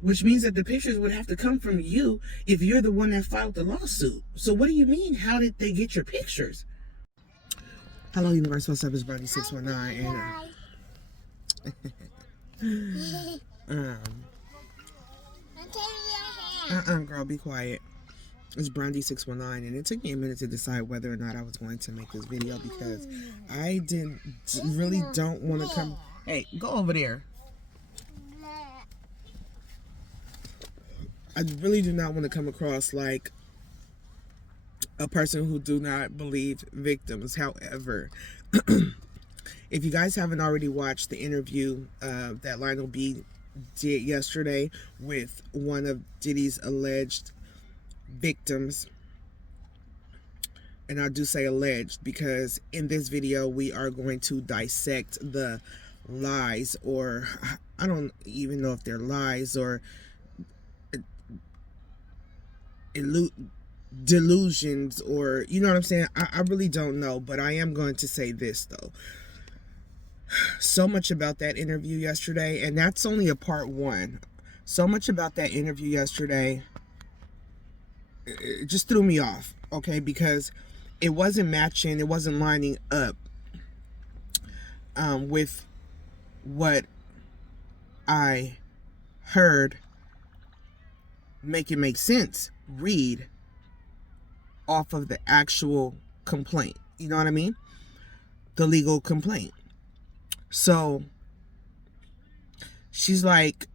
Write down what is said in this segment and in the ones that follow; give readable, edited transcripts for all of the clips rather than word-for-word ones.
which means that the pictures would have to come from you if you're the one that filed the lawsuit. So what do you mean? How did they get your pictures? Hello, Universe. What's up? It's Brody 619, and girl, be quiet. It's Brandy 619, and it took me a minute to decide whether or not I was going to make this video because I really don't want to come. Hey, go over there. I really do not want to come across like a person who do not believe victims. However, if you guys haven't already watched the interview that Lionel B did yesterday with one of Diddy's alleged victims, and I do say alleged because in this video we are going to dissect the lies, or I don't even know if they're lies or delusions, or you know what I'm saying. I really don't know, but I am going to say this though. So much about that interview yesterday, and that's only a part one. So much about that interview yesterday, it just threw me off, okay, because it wasn't matching, it wasn't lining up with what I heard make it make sense read off of the actual complaint. You know what I mean? The legal complaint. So she's like,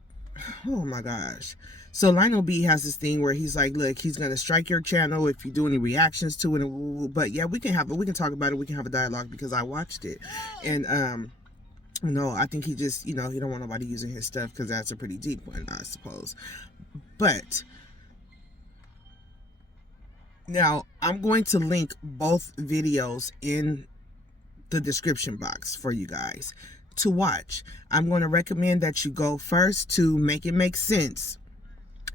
oh my gosh. So Lionel B has this thing where he's like, look, he's gonna strike your channel if you do any reactions to it. But yeah, we can talk about it. We can have a dialogue because I watched it, and you know, I think he just, you know, he don't want nobody using his stuff because that's a pretty deep one, I suppose. But now I'm going to link both videos in the description box for you guys to watch. I'm going to recommend that you go first to Make It Make Sense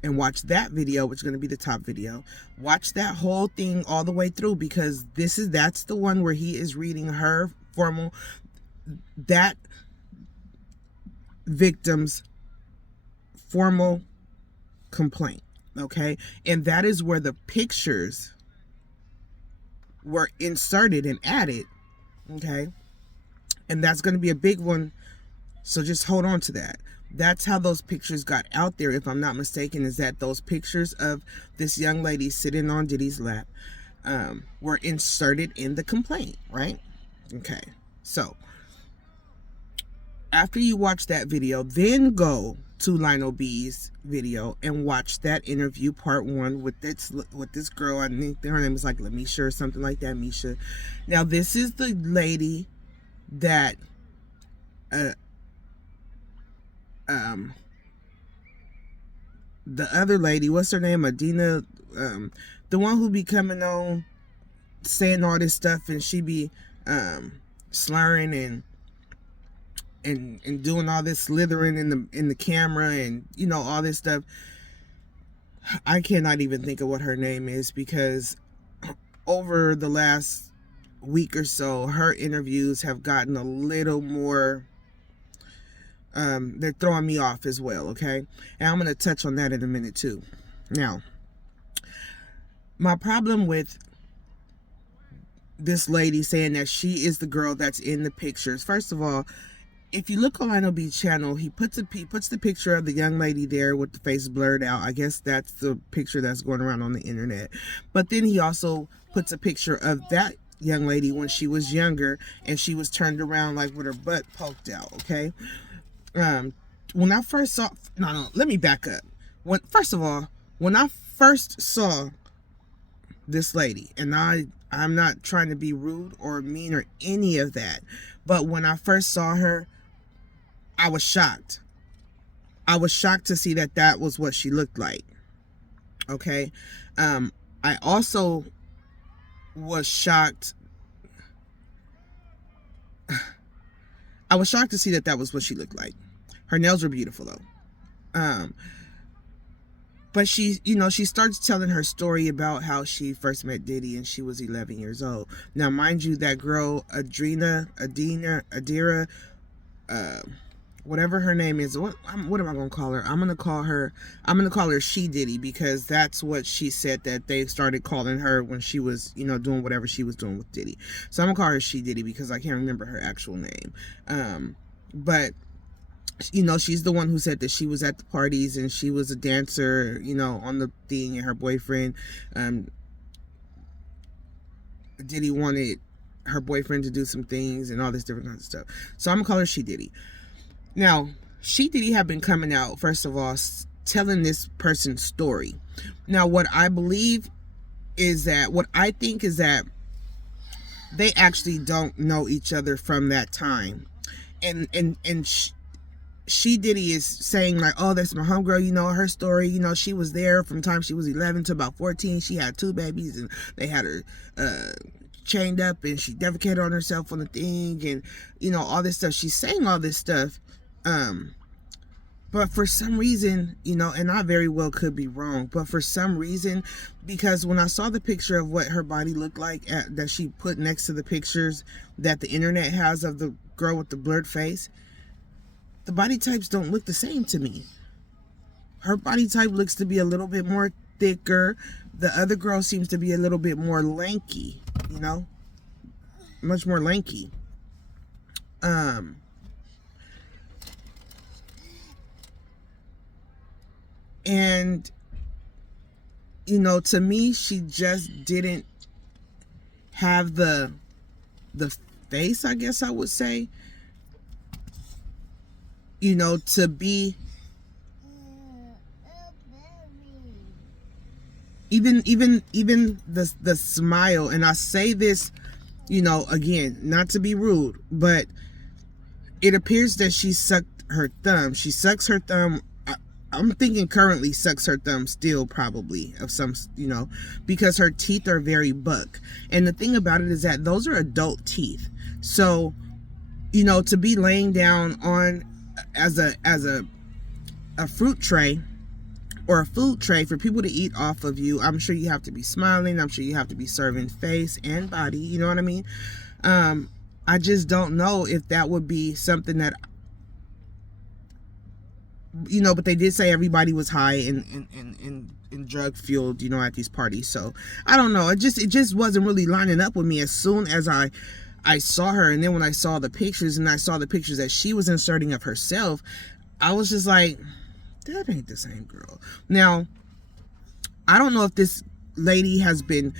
and watch that video, which is going to be the top video. Watch that whole thing all the way through, because that's the one where he is reading her that victim's formal complaint, okay? And that is where the pictures were inserted and added, okay? And that's going to be a big one, so just hold on to that. That's how those pictures got out there, if I'm not mistaken, is that those pictures of this young lady sitting on Diddy's lap were inserted in the complaint, right? Okay, so after you watch that video, then go to Lionel B's video and watch that interview part one with this girl. I think her name is like Lamisha or something like that, Misha. Now this is the lady that the other lady, what's her name, Adina, the one who be coming on saying all this stuff, and she be slurring and doing all this slithering in the camera, and you know, all this stuff. I cannot even think of what her name is, because over the last week or so her interviews have gotten a little more they're throwing me off as well, okay? And I'm going to touch on that in a minute too. Now, my problem with this lady saying that she is the girl that's in the pictures, first of all, if you look on Lionel B's channel, he puts the picture of the young lady there with the face blurred out. I guess that's the picture that's going around on the internet. But then he also puts a picture of that young lady when she was younger and she was turned around like with her butt poked out, okay? When I first saw, let me back up. First of all, when I first saw this lady, and I'm not trying to be rude or mean or any of that, but when I first saw her, I was shocked. I was shocked to see that was what she looked like, okay? I also was shocked. I was shocked to see that was what she looked like. Her nails were beautiful though. But she, you know, she starts telling her story about how she first met Diddy and she was 11 years old. Now, mind you, that girl, Adira, whatever her name is. What am I gonna call her? I'm gonna call her She Diddy, because that's what she said that they started calling her when she was, you know, doing whatever she was doing with Diddy. So I'm gonna call her She Diddy because I can't remember her actual name. But you know, she's the one who said that she was at the parties and she was a dancer, you know, on the thing, and her boyfriend, Diddy wanted her boyfriend to do some things and all this different kinds of stuff. So I'm gonna call her She Diddy. Now, She Diddy have been coming out, first of all, telling this person's story. Now, what I think is that they actually don't know each other from that time. And She Diddy is saying like, oh, that's my homegirl, you know, her story, you know, she was there from time she was 11 to about 14. She had 2 babies and they had her chained up and she defecated on herself on the thing and, you know, all this stuff. She's saying all this stuff. But for some reason, you know, and I very well could be wrong, but for some reason, because when I saw the picture of what her body looked like that she put next to the pictures that the internet has of the girl with the blurred face, the body types don't look the same to me. Her body type looks to be a little bit more thicker. The other girl seems to be a little bit more lanky, you know, much more lanky. And, you know, to me, she just didn't have the face, I guess I would say, you know, to be even the smile. And I say this, you know, again, not to be rude, but it appears that she sucked her thumb. She sucks her thumb. I'm thinking currently sucks her thumb still, probably, of some, you know, because her teeth are very buck. And the thing about it is that those are adult teeth. So, you know, to be laying down on as a fruit tray or a food tray for people to eat off of you, I'm sure you have to be smiling. I'm sure you have to be serving face and body. You know what I mean? I just don't know if that would be something that, you know, but they did say everybody was high and drug fueled, you know, at these parties. So I don't know. It just wasn't really lining up with me as soon as I saw her. And then when I saw the pictures and I saw the pictures that she was inserting of herself, I was just like, that ain't the same girl. Now, I don't know if this lady has been,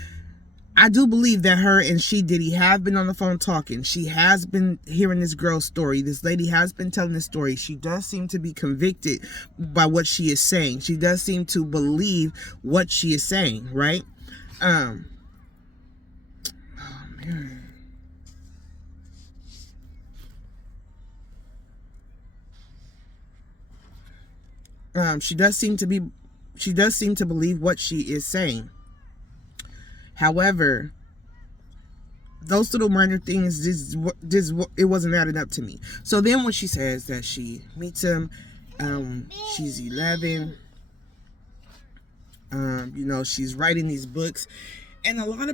I do believe that her and She Diddy have been on the phone talking. She has been hearing this girl's story. This lady has been telling this story. She does seem to be convicted by what she is saying. She does seem to believe what she is saying, right? Oh, man. She does seem to believe what she is saying. However, those little minor things, it wasn't adding up to me. So then when she says that she meets him, she's 11, you know, she's writing these books. And a lot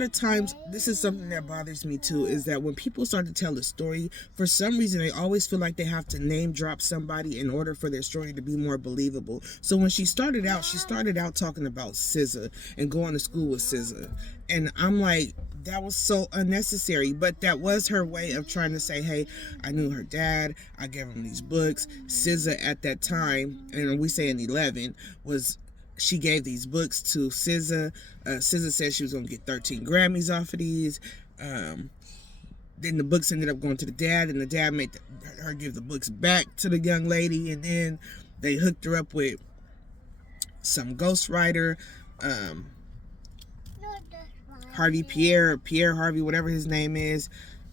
of times, this is something that bothers me too, is that when people start to tell a story, for some reason, they always feel like they have to name drop somebody in order for their story to be more believable. So when she started out talking about SZA and going to school with SZA. And I'm like, that was so unnecessary. But that was her way of trying to say, hey, I knew her dad. I gave him these books. SZA at that time, and we say in 11, she gave these books to SZA. SZA said she was going to get 13 Grammys off of these. Then the books ended up going to the dad, and the dad made her give the books back to the young lady, and then they hooked her up with some ghostwriter, Pierre Harvey, whatever his name is,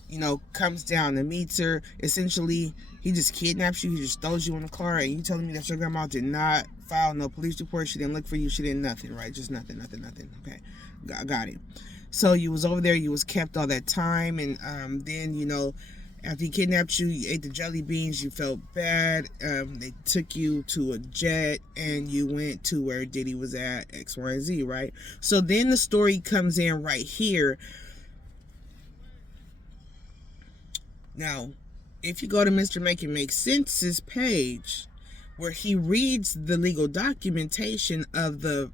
you know, comes down and meets her. Essentially, he just kidnaps you. He just throws you in the car, and you telling me that your grandma did not file no police report. She didn't look for you. She didn't nothing, right? Just nothing. Okay, got it. So you was over there. You was kept all that time, and then, you know, after he kidnapped you, you ate the jelly beans. You felt bad. They took you to a jet, and you went to where Diddy was at, X, Y, and Z, right? So then the story comes in right here. Now, if you go to Mr. Make It Make Sense's page, where he reads the legal documentation of the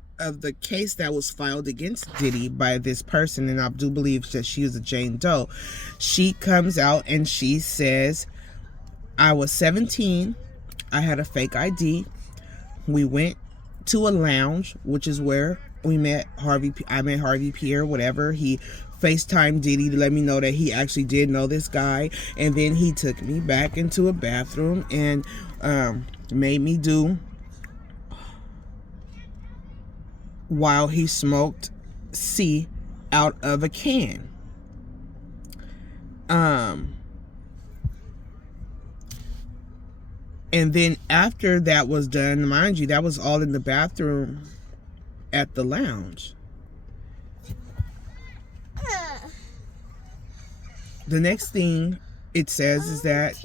case that was filed against Diddy by this person, and I do believe that she is a Jane Doe, she comes out and she says, I was 17, I had a fake ID, we went to a lounge, which is where we met Harvey. I met Harvey Pierre, whatever. He FaceTimed Diddy to let me know that he actually did know this guy, and then he took me back into a bathroom and made me do while he smoked C out of a can. And then after that was done, mind you, that was all in the bathroom at the lounge. The next thing it says is that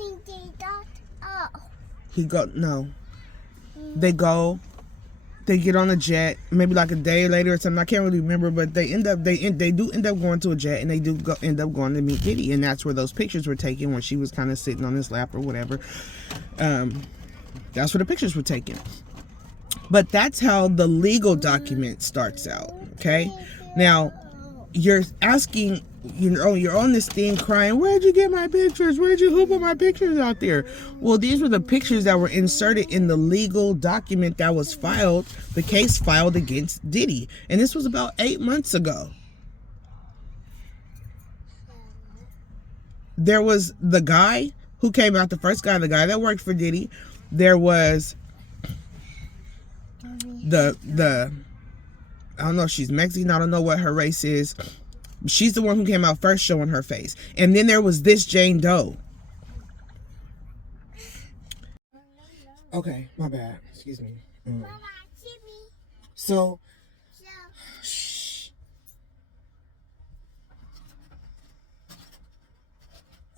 they get on a jet, maybe like a day later or something. I can't really remember, but they do end up going to a jet, and they do end up going to meet Diddy, and that's where those pictures were taken when she was kind of sitting on his lap or whatever. That's where the pictures were taken. But that's how the legal document starts out. Okay, now you're asking, you're on this thing crying, where'd you get my pictures? Who put my pictures out there? Well, these were the pictures that were inserted in the legal document that was filed, the case filed against Diddy. And this was about 8 months ago. There was the guy who came out, the first guy, the guy that worked for Diddy. There was the I don't know if she's Mexican, I don't know what her race is. She's the one who came out first showing her face. And then there was this Jane Doe. Okay, my bad. Excuse me. So, shh.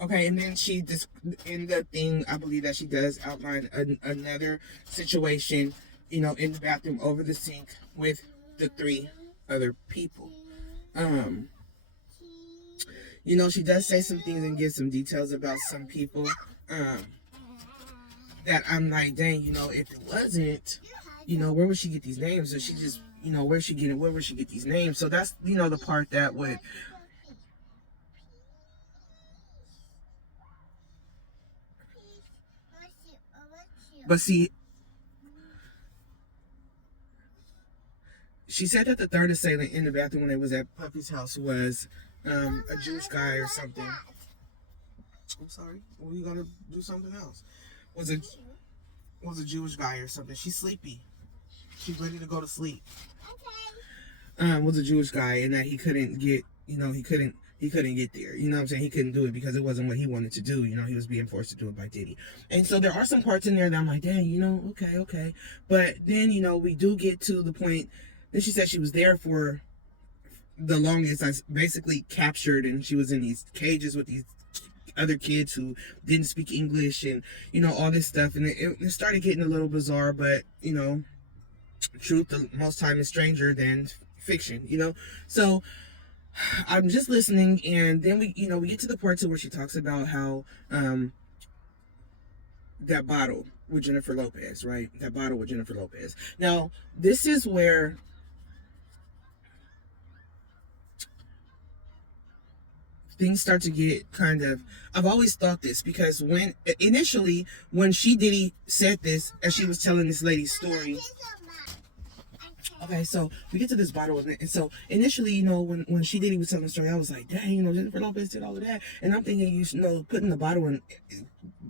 Okay, and then she just, in the thing, I believe that she does outline another situation, in the bathroom over the sink with the 3 other people. She does say some things and give some details about some people that I'm like, dang, if it wasn't, where would she get these names? Or she just, where would she get these names? So that's, the part that would, but see, she said that the third assailant in the bathroom when they was at Puffy's house was a Jewish guy or something. I'm sorry. Were you gonna do something else? Was a Jewish guy or something. She's sleepy. She's ready to go to sleep. Was a Jewish guy, and that he couldn't get. He couldn't get there. You know what I'm saying? He couldn't do it because it wasn't what he wanted to do. He was being forced to do it by Diddy. And so there are some parts in there that I'm like, dang, okay. But then, we do get to the point. Then she said she was there for the longest. I basically captured, and she was in these cages with these other kids who didn't speak English, and all this stuff. And it started getting a little bizarre, but truth the most time is stranger than fiction. So I'm just listening, and then we get to the part where she talks about how that bottle with Jennifer Lopez, right? That bottle with Jennifer Lopez. Now, this is where things start to get kind of, I've always thought this, because when Diddy said this, as she was telling this lady's story. Okay, so we get to this bottle, and so initially, when Diddy was telling the story, I was like, dang, Jennifer Lopez did all of that, and I'm thinking, putting the bottle in,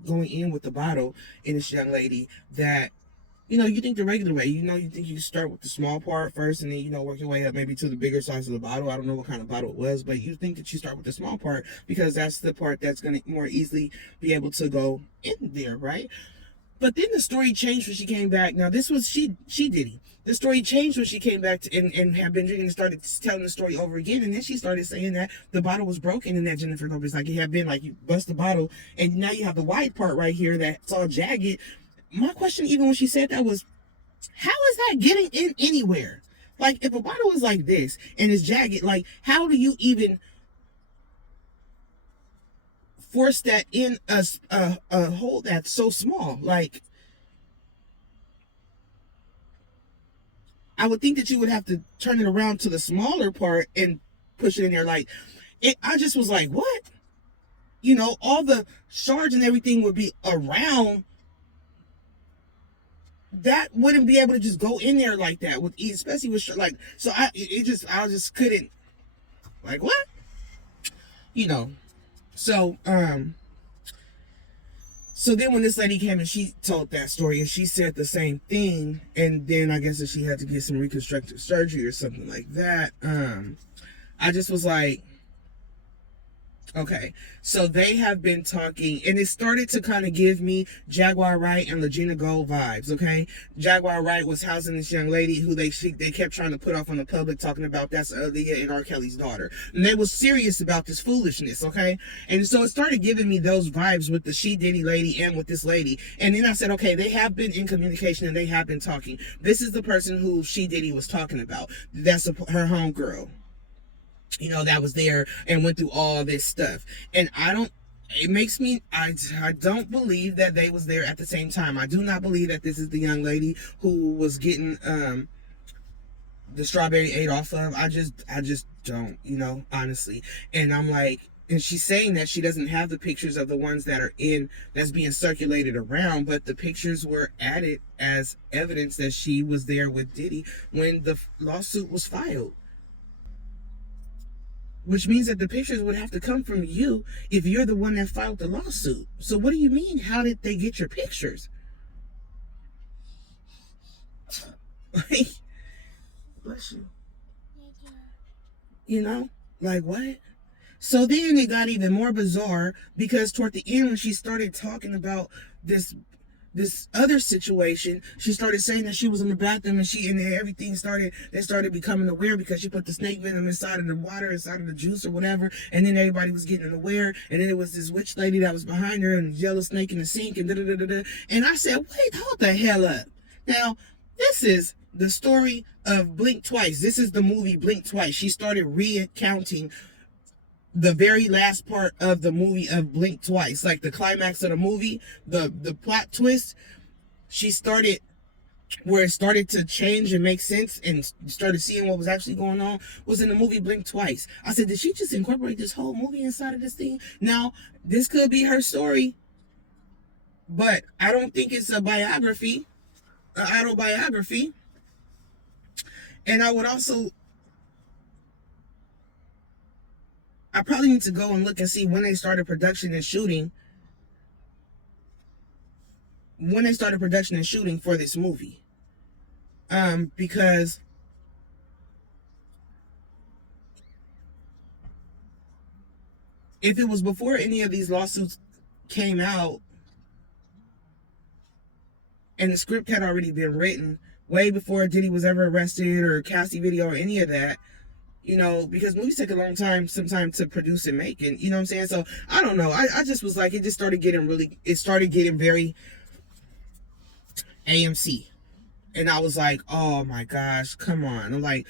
going in with the bottle in this young lady, that you think the regular way. You think you start with the small part first, and then, work your way up maybe to the bigger size of the bottle. I don't know what kind of bottle it was, but you think that you start with the small part because that's the part that's going to more easily be able to go in there, right? But then the story changed when she came back. Now, this was she Diddy. The story changed when she came back and had been drinking and started telling the story over again. And then she started saying that the bottle was broken, and that Jennifer Lopez, like, it had been, like, you bust the bottle, and now you have the white part right here that's all jagged. My question, even when she said that, was, how is that getting in anywhere? Like, if a bottle is like this and it's jagged, like, how do you even force that in a hole that's so small? Like, I would think that you would have to turn it around to the smaller part and push it in there. Like, I just was like, what? You know, all the shards and everything would be around. That wouldn't be able to just go in there like that with ease, especially with like. So I just couldn't. Like, what? You know. So So then when this lady came and she told that story and she said the same thing, and then I guess that she had to get some reconstructive surgery or something like that. I just was like, okay, so they have been talking, and it started to kind of give me Jaguar Wright and Regina Gold vibes, okay? Jaguar Wright was housing this young lady who they kept trying to put off on the public, talking about that's Aaliyah and R. Kelly's daughter. And they was serious about this foolishness, okay? And so it started giving me those vibes with the She Diddy lady and with this lady. And then I said, okay, they have been in communication and they have been talking. This is the person who She Diddy was talking about. That's her homegirl, you know, that was there and went through all this stuff. And it makes me, I don't believe that they was there at the same time. I do not believe that this is the young lady who was getting the strawberry ate off of. I just don't, you know, honestly. And I'm like, and she's saying that she doesn't have the pictures of the ones that are that's being circulated around, but the pictures were added as evidence that she was there with Diddy when the lawsuit was filed. Which means that the pictures would have to come from you if you're the one that filed the lawsuit. So what do you mean? How did they get your pictures? Like, bless you. You know, like what? So then it got even more bizarre because toward the end when she started talking about this other situation, she started saying that she was in the bathroom and everything they started becoming aware because she put the snake venom inside of the water, inside of the juice or whatever, and then everybody was getting aware, and then it was this witch lady that was behind her and the yellow snake in the sink and da-da-da-da-da. And I said, wait, hold the hell up. Now, this is the story of Blink Twice. This is the movie Blink Twice. She started recounting the very last part of the movie of Blink Twice, like the climax of the movie, the plot twist. She started where it started to change and make sense and started seeing what was actually going on was in the movie Blink Twice. I said, did she just incorporate this whole movie inside of this thing? Now, this could be her story, but I don't think it's a biography, an autobiography. And I probably need to go and look and see when they started production and shooting. When they started production and shooting for this movie. Because if it was before any of these lawsuits came out and the script had already been written, way before Diddy was ever arrested or Cassie video or any of that, you know, because movies take a long time sometimes to produce and make, and you know what I'm saying? So I don't know. I just was like, it started getting very AMC. And I was like, oh my gosh, come on. I'm like,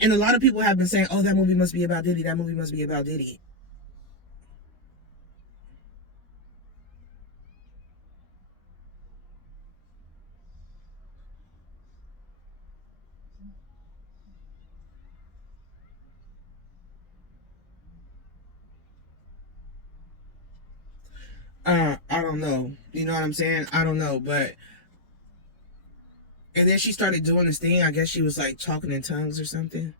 and a lot of people have been saying, oh, that movie must be about Diddy. That movie must be about Diddy. I don't know. You know what I'm saying? I don't know, but and then she started doing this thing. I guess she was like talking in tongues or something.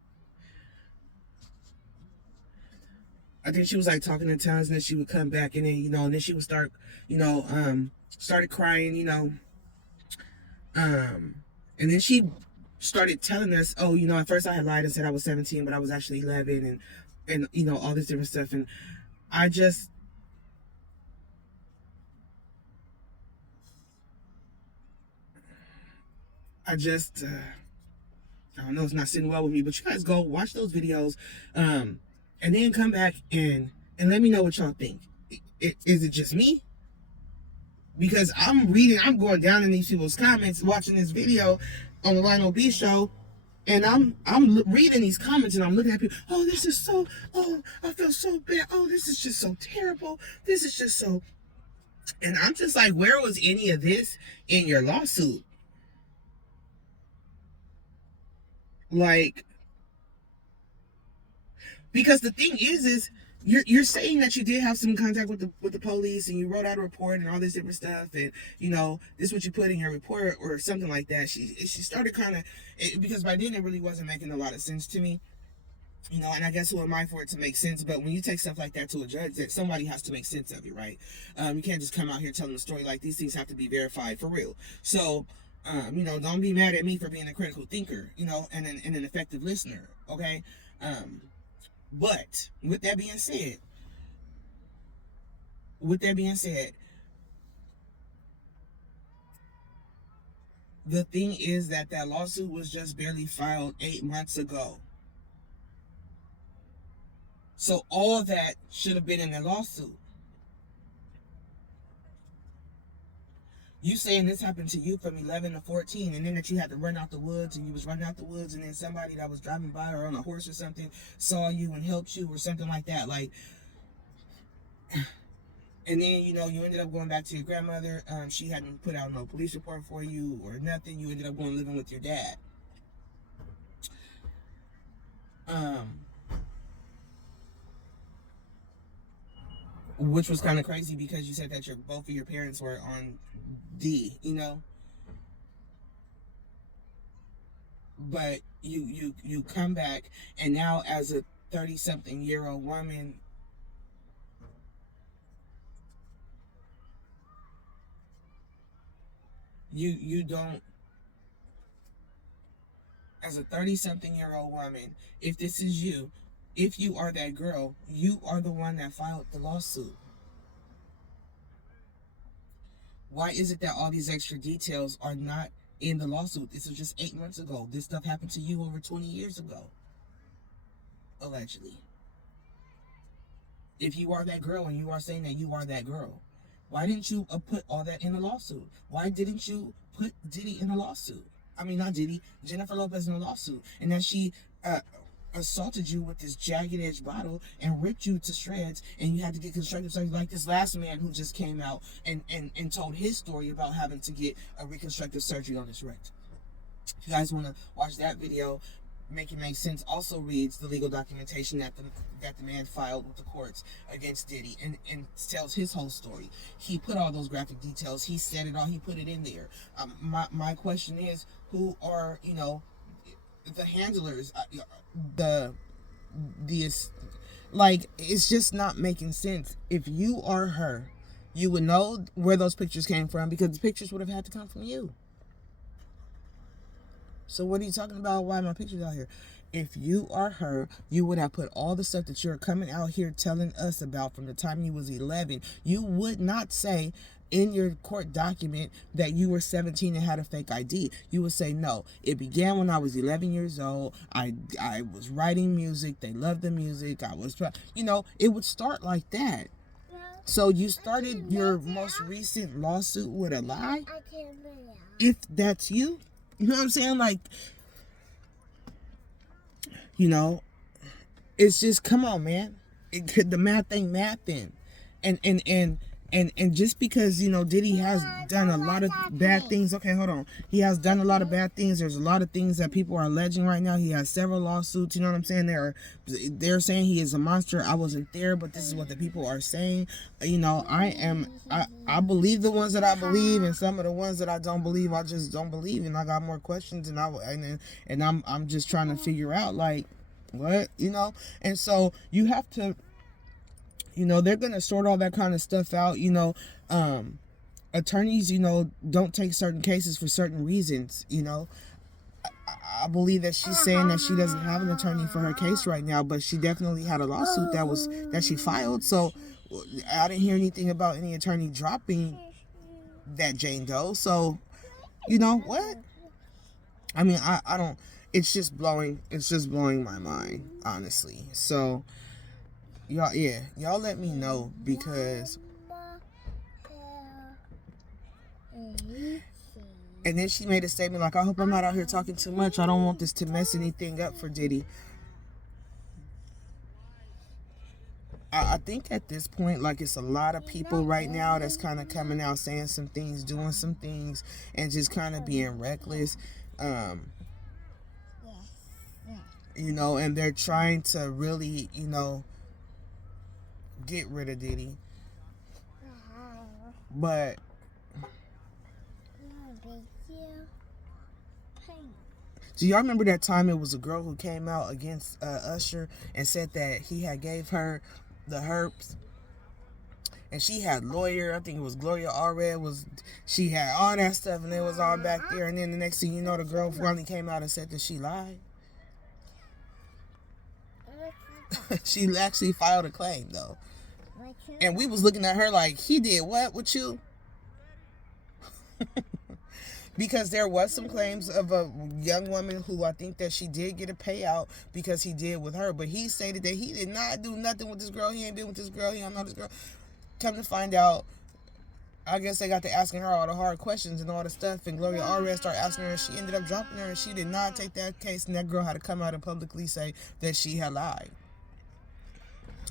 I think she was like talking in tongues, and then she would come back, and then and then she would start, started crying, and then she started telling us, oh, at first I had lied and said I was 17, but I was actually 11, and all this different stuff, and I just. I don't know, it's not sitting well with me, but you guys go watch those videos, and then come back and let me know what y'all think. Is it just me? Because I'm going down in these people's comments, watching this video on the Lionel B show, And I'm reading these comments and I'm looking at people. Oh, this is so. Oh, I feel so bad. Oh, this is just so terrible. This is just so. And I'm just like, where was any of this in your lawsuit? Like, because the thing is you're saying that you did have some contact with the police and you wrote out a report and all this different stuff, and this is what you put in your report or something like that. She started kind of, because by then it really wasn't making a lot of sense to me. And I guess who am I for it to make sense? But when you take stuff like that to a judge, that somebody has to make sense of it, right? You can't just come out here telling a story. Like, these things have to be verified for real. So, don't be mad at me for being a critical thinker, and an effective listener, okay? But with that being said, the thing is that lawsuit was just barely filed 8 months ago. So all that should have been in the lawsuit. You saying this happened to you from 11 to 14, and then that you had to run out the woods, and you was running out the woods, and then somebody that was driving by or on a horse or something saw you and helped you or something like that. Like, and then, you ended up going back to your grandmother. She hadn't put out no police report for you or nothing. You ended up going living with your dad. Which was kind of crazy because you said that both of your parents were on D, But you come back, and now as a 30-something-year-old woman, you don't, as a 30-something-year-old woman, if this is you, if you are that girl, you are the one that filed the lawsuit. Why is it that all these extra details are not in the lawsuit? This was just 8 months ago. This stuff happened to you over 20 years ago, allegedly. If you are that girl and you are saying that you are that girl, why didn't you put all that in the lawsuit? Why didn't you put Diddy in a lawsuit? I mean, not Diddy, Jennifer Lopez in a lawsuit. And that she assaulted you with this jagged edge bottle and ripped you to shreds, and you had to get reconstructive surgery, like this last man who just came out and told his story about having to get a reconstructive surgery on his rectum. If you guys want to watch that video, make it make sense, also reads the legal documentation that the man filed with the courts against Diddy, and tells his whole story. He put all those graphic details. He said it all. He put it in there. My question is, who are the handlers? Like, it's just not making sense. If you are her, you would know where those pictures came from, because the pictures would have had to come from you. So what are you talking about? Why are my pictures out here? If you are her, you would have put all the stuff that you're coming out here telling us about from the time you was 11. You would not say in your court document that you were 17 and had a fake ID. You would say, no, it began when I was 11 years old. I was writing music. They loved the music. It would start like that. So you started your most recent lawsuit with a lie? If that's you? You know what I'm saying? Like, it's just, come on, man. The math ain't mathin'. And just because, Diddy has done a lot of bad things. Okay, hold on. He has done a lot of bad things. There's a lot of things that people are alleging right now. He has several lawsuits. You know what I'm saying? They're saying he is a monster. I wasn't there, but this is what the people are saying. I believe the ones that I believe, and some of the ones that I don't believe, I just don't believe. And I got more questions, and I'm just trying to figure out, like, what, And so you have to, they're going to sort all that kind of stuff out. Attorneys, don't take certain cases for certain reasons. I believe that she's saying that she doesn't have an attorney for her case right now, but she definitely had a lawsuit that she filed. So I didn't hear anything about any attorney dropping that Jane Doe. So, what? I mean, I don't, it's just blowing my mind, honestly. So, y'all let me know, because And then she made a statement like, I hope I'm not out here talking too much. I don't want this to mess anything up for Diddy. I think at this point, like, it's a lot of people right now that's kind of coming out saying some things, doing some things, and just kind of being reckless. You know, and they're trying to really, you know, get rid of Diddy. But do y'all remember that time it was a girl who came out against Usher and said that he had gave her the herpes? And she had lawyer, I think it was Gloria Allred, she had all that stuff, and it was all back there. And then the next thing you know, the girl finally came out and said that she lied. She actually filed a claim, though. And we was looking at her like, he did what with you? Because there was some claims of a young woman who I think that she did get a payout because he did with her. But he stated that he did not do nothing with this girl. He ain't been with this girl. He don't know this girl. Come to find out, I guess they got to asking her all the hard questions and all the stuff. And Gloria Allred started asking her, and she ended up dropping her. And she did not take that case. And that girl had to come out and publicly say that she had lied.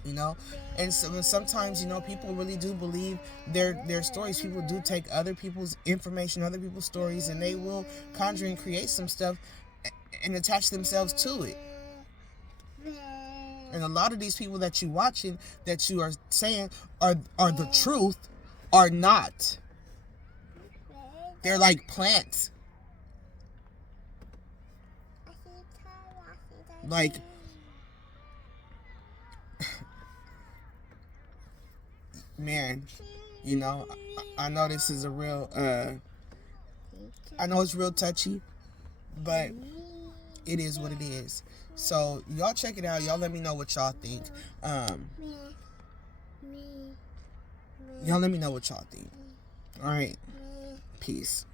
You know, and so sometimes, you know, people really do believe their stories. People do take other people's information, other people's stories, and they will conjure and create some stuff and attach themselves to it. And a lot of these people that you watching, that you are saying are the truth, are not. They're like plants. Like, man, you know, I know this is a real, I know it's real touchy, but it is what it is. So, y'all check it out. Y'all let me know what y'all think. Y'all let me know what y'all think. All right. Peace.